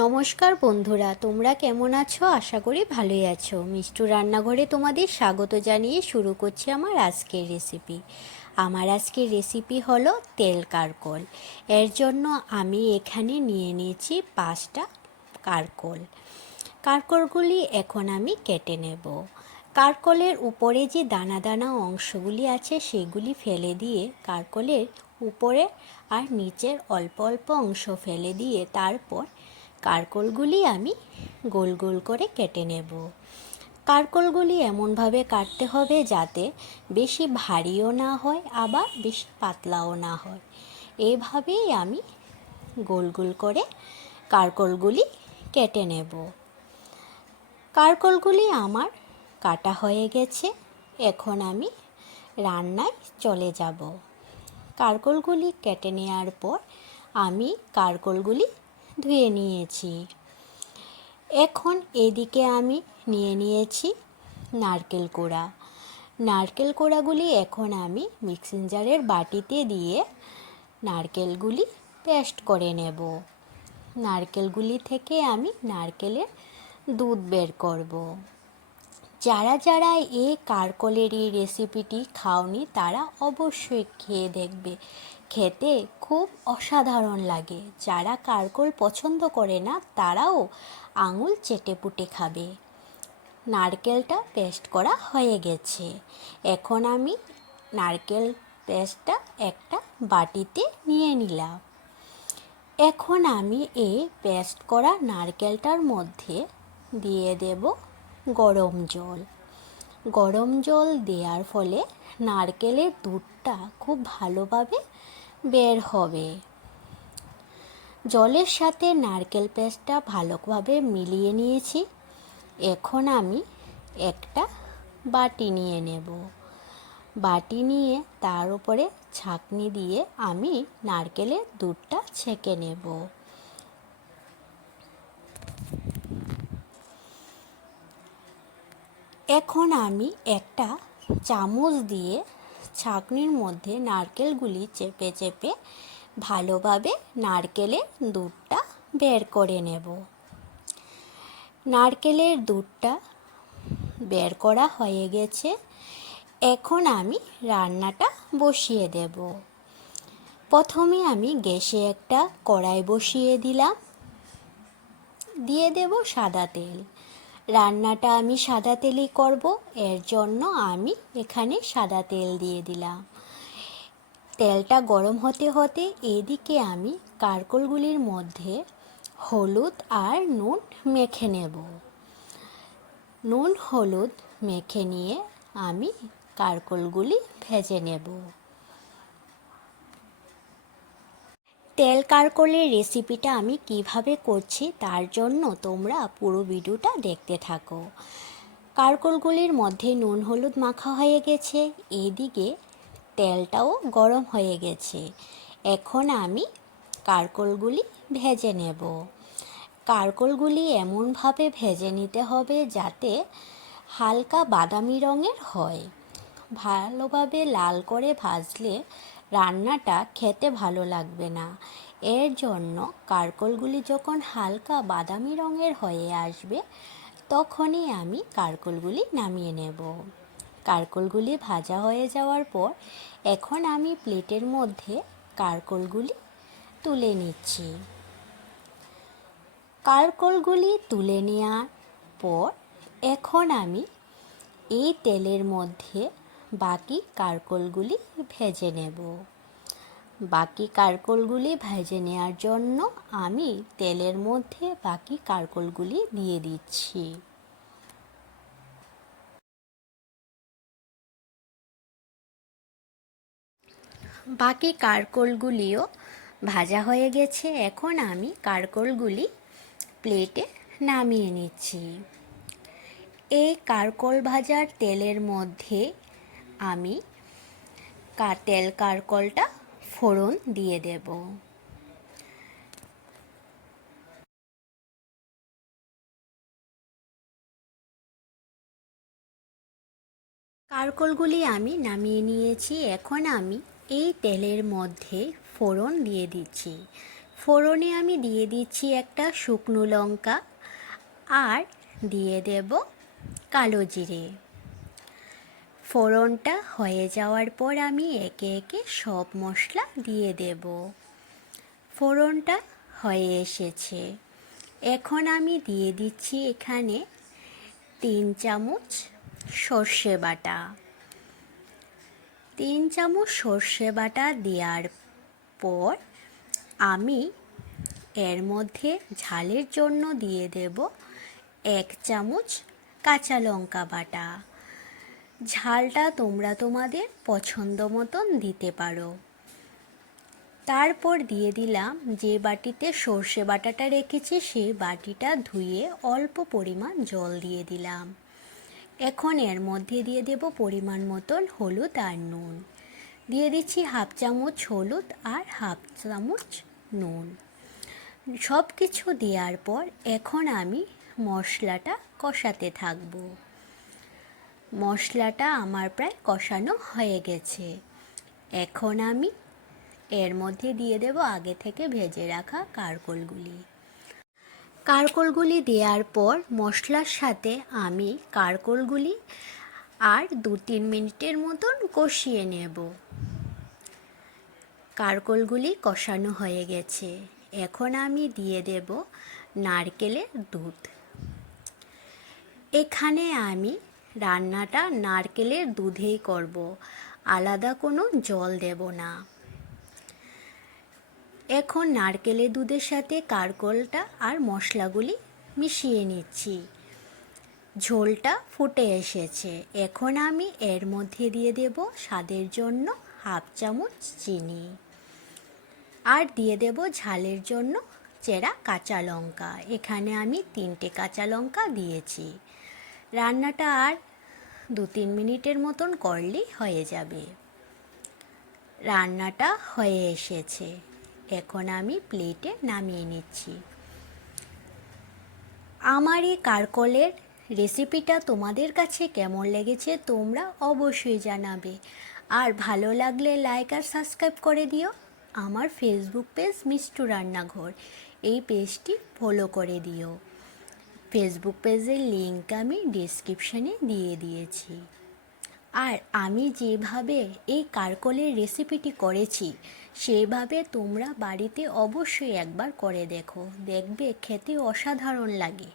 নমস্কার বন্ধুরা, তোমরা কেমন আছো? আশা করি ভালোই আছো। মিষ্টু রান্নাঘরে তোমাদের স্বাগত জানিয়ে শুরু করছি আমার আজকের রেসিপি আমার আজকের রেসিপি হলো তেল কারকল। এর জন্য আমি এখানে নিয়ে নিয়েছি পাঁচটা কারকল। কারকলগুলি এখন আমি কেটে নেব। কারকলের উপরে যে দানা দানা অংশগুলি আছে, সেগুলি ফেলে দিয়ে কারকলের উপরে আর নিচের অল্প অল্প অংশ ফেলে দিয়ে তারপর কারকলগুলি আমি গোল গোল করে কেটে নেব। কারকলগুলি এমনভাবে কাটতে হবে যাতে বেশি ভারীও না হয়, আবার বেশি পাতলাও না হয়। এভাবেই আমি গোল গোল করে কারকলগুলি কেটে নেব। কারকলগুলি আমার কাটা হয়ে গেছে, এখন আমি রান্নায় চলে যাব। কারকলগুলি কেটে নেওয়ার পর আমি কারকলগুলি ধুয়ে নিয়েছি। এখন এদিকে আমি নিয়ে নিয়েছি নারকেল কোড়া। নারকেল কোড়াগুলি এখন আমি মিক্সিং জারের বাটিতে দিয়ে নারকেলগুলি পেস্ট করে নেব। নারকেলগুলি থেকে আমি নারকেলের দুধ বের করব। যারা যারা এই কারকলের এই রেসিপিটি খাওনি তারা অবশ্যই খেয়ে দেখবে। খেতে খুব অসাধারণ লাগে। যারা কারকল পছন্দ করে না, তারাও আঙুল চেটে পুটে খাবে। নারকেলটা পেস্ট করা হয়ে গেছে। এখন আমি নারকেল পেস্টটা একটা বাটিতে নিয়ে নিলাম। এখন আমি এই পেস্ট করা নারকেলটার মধ্যে দিয়ে দেব গরম জল। গরম জল দেওয়ার ফলে নারকেলের দুধটা খুব ভালোভাবে বের হবে। জলের সাথে নারকেল পেস্টটা ভালোভাবে মিলিয়ে নিয়েছি। এখন আমি একটা বাটি নিয়ে নেব। বাটি নিয়ে তার উপরে ছাঁকনি দিয়ে আমি নারকেলের দুধটা ছেঁকে নেব। এখন আমি একটা চামচ দিয়ে ছাঁকনির মধ্যে নারকেলগুলি চেপে চেপে ভালোভাবে নারকেলের দুধটা বের করে নেব। নারকেলের দুধটা বের করা হয়ে গেছে। এখন আমি রান্নাটা বসিয়ে দেব। প্রথমে আমি গ্যাসে একটা কড়াই বসিয়ে দিলাম। দিয়ে দেব সাদা তেল। রান্নাটা আমি সাদা তেলেই করব, এর জন্য আমি এখানে সাদা তেল দিয়ে দিলাম। তেলটা গরম হতে হতে এদিকে আমি কারকলগুলির মধ্যে হলুদ আর নুন মেখে নেব। নুন, হলুদ মেখে নিয়ে আমি কারকলগুলি ভেজে নেব। তেল কারকলের রেসিপিটা আমি কীভাবে করছি তার জন্য তোমরা পুরো ভিডিওটা দেখতে থাকো। কারকলগুলির মধ্যে নুন হলুদ মাখা হয়ে গেছে, এদিকে তেলটাও গরম হয়ে গেছে। এখন আমি কারকলগুলি ভেজে নেব। কারকলগুলি এমনভাবে ভেজে নিতে হবে যাতে হালকা বাদামি রঙের হয়। ভালোভাবে লাল করে ভাজলে রান্নাটা খেতে ভালো লাগবে না। এর জন্য কারকলগুলি যখন হালকা বাদামি রঙের হয়ে আসবে, তখনই আমি কারকলগুলি নামিয়ে নেব। কারকলগুলি ভাজা হয়ে যাওয়ার পর এখন আমি প্লেটের মধ্যে কারকলগুলি তুলে নিচ্ছি। কারকলগুলি তুলে নেওয়ার পর এখন আমি এই তেলের মধ্যে বাকি কারকলগুলি ভেজে নেব। বাকি কারকলগুলি ভেজে নেওয়ার জন্য আমি তেলের মধ্যে বাকি কারকলগুলি দিয়ে দিচ্ছি। বাকি কারকলগুলিও ভাজা হয়ে গেছে, এখন আমি কারকলগুলি প্লেটে নামিয়ে নিচ্ছি। এই কারকল ভাজার তেলের মধ্যে আমি তেল কারকলটা ফোড়ন দিয়ে দেব। কারকলগুলি আমি নামিয়ে নিয়েছি। এখন আমি এই তেলের মধ্যে ফোড়ন দিয়ে দিচ্ছি। ফোড়নে আমি দিয়ে দিচ্ছি একটা শুকনো লঙ্কা আর দিয়ে দেব কালো জিরে। ফোড়নটা হয়ে যাওয়ার পর আমি একে একে সব মশলা দিয়ে দেব। ফোড়নটা হয়ে এসেছে। এখন আমি দিয়ে দিচ্ছি এখানে তিন চামচ সর্ষে বাটা। তিন চামচ সর্ষে বাটা দেওয়ার পর আমি এর মধ্যে ঝালের জন্য দিয়ে দেব এক চামচ কাঁচা লঙ্কা বাটা। ঝালটা তোমরা তোমাদের পছন্দ মতন দিতে পারো। তারপর দিয়ে দিলাম যে বাটিতে সর্ষে বাটাটা রেখেছি, সেই বাটিটা ধুয়ে অল্প পরিমাণ জল দিয়ে দিলাম। এখন এর মধ্যে দিয়ে দেব পরিমাণ মতন হলুদ আর নুন। দিয়ে দিচ্ছি হাফ চামচ হলুদ আর হাফ চামচ নুন। সব কিছু দেওয়ার পর এখন আমি মশলাটা কষাতে থাকব। মশলাটা আমার প্রায় কষানো হয়ে গেছে। এখন আমি এর মধ্যে দিয়ে দেব আগে থেকে ভেজে রাখা কারকোলগুলি। কারকোলগুলি দেওয়ার পর মশলার সাথে আমি কারকোলগুলি আর দু তিন মিনিটের মতন কষিয়ে নেব। কারকোলগুলি কষানো হয়ে গেছে। এখন আমি দিয়ে দেব নারকেলের দুধ। এখানে আমি রান্নাটা নারকেলের দুধেই করব। আলাদা কোনো জল দেব না। এখন নারকেলের দুধের সাথে কারকোলটা আর মশলাগুলি মিশিয়ে নিচ্ছি। ঝোলটা ফুটে এসেছে। এখন আমি এর মধ্যে দিয়ে দেব স্বাদের জন্য হাফ চামচ চিনি। আর দিয়ে দেব ঝালের জন্য চেরা কাঁচা লঙ্কা। এখানে আমি তিনটে কাঁচা লঙ্কা দিয়েছি। রান্নাটা আর দু তিন মিনিটের মতন করলেই হয়ে যাবে। রান্নাটা হয়ে এসেছে। এখন আমি প্লেটে নামিয়ে নিচ্ছি। আমার এই কারকলের রেসিপিটা তোমাদের কাছে কেমন লেগেছে তোমরা অবশ্যই জানাবে। আর ভালো লাগলে লাইক আর সাবস্ক্রাইব করে দিও। আমার ফেসবুক পেজ মিষ্টু রান্নাঘর। এই পেজটি ফলো করে দিও। ফেসবুক পেজের লিঙ্ক আমি ডিসক্রিপশানে দিয়ে দিয়েছি। আর আমি যেভাবে এই কারকলের রেসিপিটি করেছি, সেভাবে তোমরা বাড়িতে অবশ্যই একবার করে দেখো। দেখবে খেতে অসাধারণ লাগে।